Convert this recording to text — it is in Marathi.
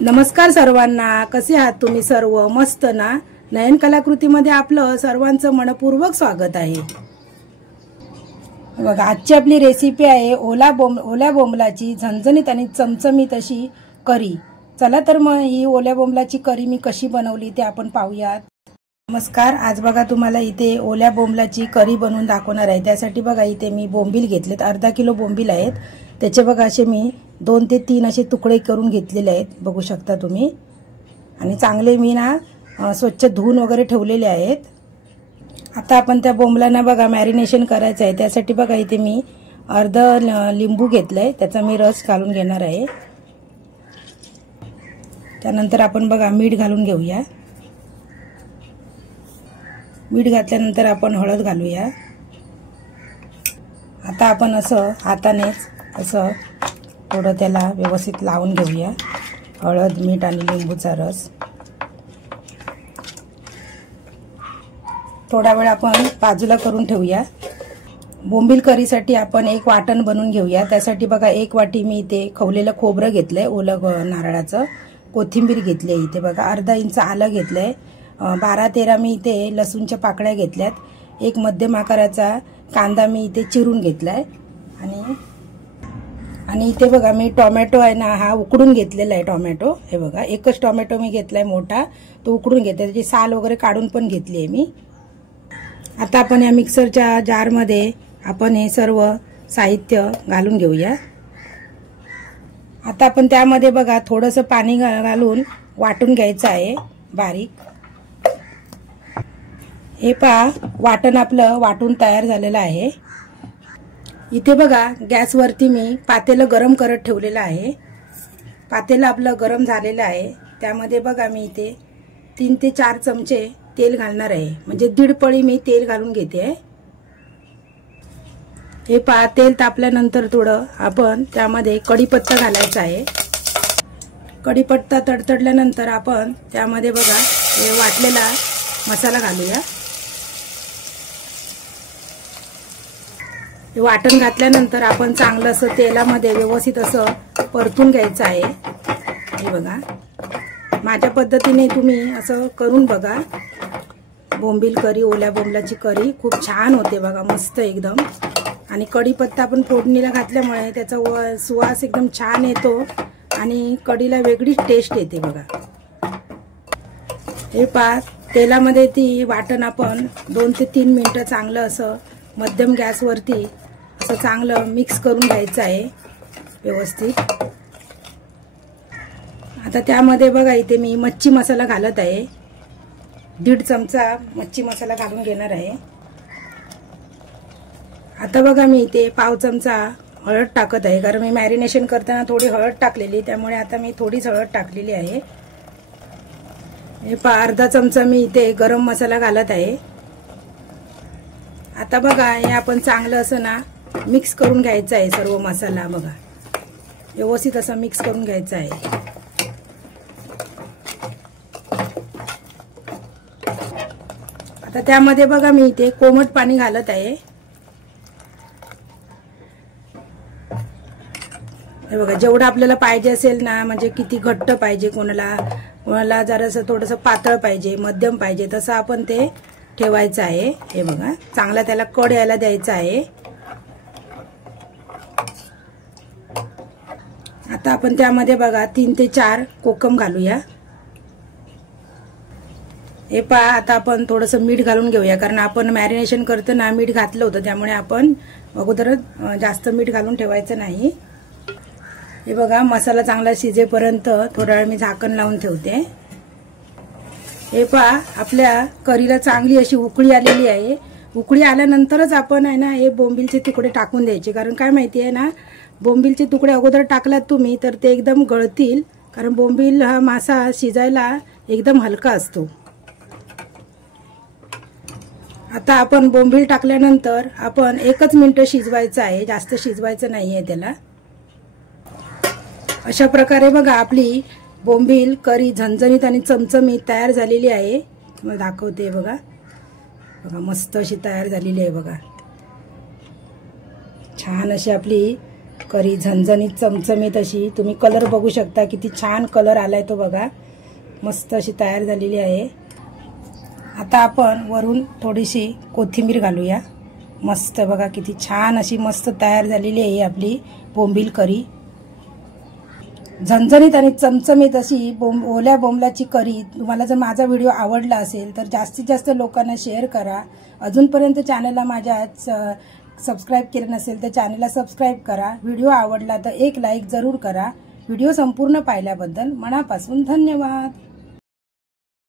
नमस्कार सर्वांना, कसे आहात तुम्ही सर्व? मस्त ना? नयन कलाकृतीमध्ये आपलं सर्वांचं मनपूर्वक स्वागत आहे। बघा, आजची आपली रेसिपी आहे ओल्या बोंबलाची झणझणीत आणि चमचमीत अशी करी। चला तर मग ही ओल्या बोंबलाची करी मी कशी बनवली ते आपण पाहूयात। नमस्कार, आज बघा तुम्हाला इथे ओल्या बोंबलाची करी बनवून दाखवणार आहे। त्यासाठी बघा इथे मी बोंबील घेतलेत, अर्धा किलो बोंबील आहेत। त्याचे बघा असे मी 2 ते 3 असे तुकडे करून घेतलेले आहेत, बघू शकता तुम्ही। आणि चांगले मी ना स्वच्छ धुवून वगैरे ठेवलेले आहेत। आता आपण त्या बोंबलांना बघा मॅरिनेशन करायचं आहे। त्यासाठी बघा इथे मी अर्धा लिंबू घेतलाय, त्याचा मी रस घालून घेणार आहे। त्यानंतर आपण बघा मीठ घालून घेऊया। मीठ घातल्यानंतर आपण हळद घालूया। आता आपण असं हातानेच असं थोडं त्याला व्यवस्थित लावून घेऊया, हळद, मीठ आणि लिंबूचा रस। थोडा वेळ आपण बाजूला करून ठेवूया। बोंबील करीसाठी आपण एक वाटण बनवून घेऊया। त्यासाठी बघा 1 वाटी मी इथे खवलेलं खोबरं घेतलंय, ओलं नारळाचं। कोथिंबीर घेतली इथे बघा, अर्धा इंच आलं घेतलंय, 12-13 मी इथे लसूणच्या पाकळ्या घेतल्यात। एक मध्यम आकाराचा कांदा मी इथे चिरून घेतलाय। आणि इथे बघा मी टोमॅटो आहे ना, हा उकडून घेतलेला आहे टोमॅटो। हे बघा, एकच टोमॅटो मी घेतलाय मोठा, तो उकडून घेतला, त्याची साल वगैरे काढून पण घेतली आहे मी। आता आपण या मिक्सरच्या जारमध्ये आपण हे सर्व साहित्य घालून घेऊया। आता आपण त्यामध्ये बघा थोडंसं पाणी घालून वाटून घ्यायचं आहे बारीक। हे पहा, वाटण आपलं वाटून तयार झालेलं आहे। इथे बघा गॅसवरती मी पातेलं गरम करत ठेवलेलं आहे। पातेलं आपलं गरम झालेलं आहे। त्यामध्ये बघा मी इथे 3 ते 4 चमचे तेल घालणार आहे, म्हणजे 1.5 पळी मी तेल घालून घेते। हे पहा, तेल तापल्यानंतर थोडं आपण त्यामध्ये कढीपत्ता घालायचा आहे। कढीपत्ता तडतडल्यानंतर आपण त्यामध्ये बघा हे वाटलेला मसाला घालूया। वाटण घातल्यानंतर आपण चांगलं असं तेलामध्ये व्यवस्थित असं परतून घ्यायचं आहे। हे बघा, माझ्या पद्धतीने तुम्ही असं करून बघा। बोंबील करी, ओल्या बोंबलाची करी खूप छान होते बघा, मस्त एकदम। आणि कढीपत्ता आपण फोडणीला घातल्यामुळे त्याचा सुवास एकदम छान येतो आणि कढीला वेगळीच टेस्ट येते बघा। हे पहा, तेलामध्ये ती वाटण आपण 2 ते 3 मिनिटं चांगलं असं मध्यम गॅसवरती असं चांगलं मिक्स करून घ्यायचं आहे व्यवस्थित। आता त्यामध्ये बघा इथे मी मच्छी मसाला घालत आहे, 1.5 चमचा मच्छी मसाला घालून घेणार आहे। आता बघा मी इथे पाव चमचा हळद टाकत आहे, कारण मी मॅरिनेशन करताना थोडी हळद टाकलेली, त्यामुळे आता मी थोडीच हळद टाकलेली आहे। हे अर्धा चमचा मी इथे गरम मसाला घालत आहे। आता बघा हे आपण चांगलं असं ना मिक्स करून घ्यायचं आहे सर्व मसाला, बघा व्यवस्थित असं मिक्स करून घ्यायचं आहे। आता त्यामध्ये बघा मी इथे कोमट पाणी घालत आहे। हे बघा, जेवढं आपल्याला पाहिजे असेल ना, म्हणजे किती घट्ट पाहिजे, कोणाला जरासं थोडंसं पातळ पाहिजे, मध्यम पाहिजे, तसं आपण ते ठेवायचं आहे। हे बघा, चांगला त्याला कड यायला द्यायचा आहे। आता आपण त्यामध्ये बघा 3 ते 4 कोकम घालूया। हे पहा, आता आपण थोडंसं मीठ घालून घेऊया, कारण आपण मॅरिनेशन करताना मीठ घातलं होतं, त्यामुळे आपण अगोदरच जास्त मीठ घालून ठेवायचं नाही। हे बघा, मसाला चांगला शिजेपर्यंत थोडा वेळ मी झाकण लावून ठेवते। हे पहा, आपल्या करीला चांगली अशी उकळी आलेली आहे। उकळी आल्यानंतरच आपण आहे ना हे बोंबीलचे तुकडे टाकून द्यायचे, कारण काय माहिती आहे ना, बोंबीलचे तुकडे अगोदर टाकलात तुम्ही तर ते एकदम गळतील, कारण बोंबील हा मासा शिजायला एकदम हलका असतो। आता आपण बोंबील टाकल्यानंतर आपण 1च मिनिट शिजवायचं आहे, जास्त शिजवायचं नाहीये त्याला। अशा प्रकारे बघा आपली बोंबील करी झणझणीत आणि चमचमीत तयार झालेली आहे। तुम्हाला दाखवते बघा, मस्त अशी तयार झालेली आहे बघा। छान अशी आपली करी झणझणीत चमचमीत अशी। तुम्ही कलर बघू शकता किती छान कलर आलाय तो बघा, मस्त अशी तयार झालेली आहे। आता आपण वरून थोडीशी कोथिंबीर घालूया। मस्त बघा किती छान अशी मस्त तयार झालेली आहे आपली बोंबील करी। झणझणीत आणि चमचमीत अशी ओल्या बोंबलाची करी। तुम्हाला जर माझा व्हिडिओ आवडला असेल तर जास्तीत जास्त लोकांना शेअर करा। अजूनपर्यंत चॅनलला माझ्या सबस्क्राइब केलं नसेल तर चॅनलला सबस्क्राइब करा। व्हिडिओ आवडला तर एक लाईक जरूर करा। व्हिडिओ संपूर्ण पाहिल्याबद्दल मनापासून धन्यवाद।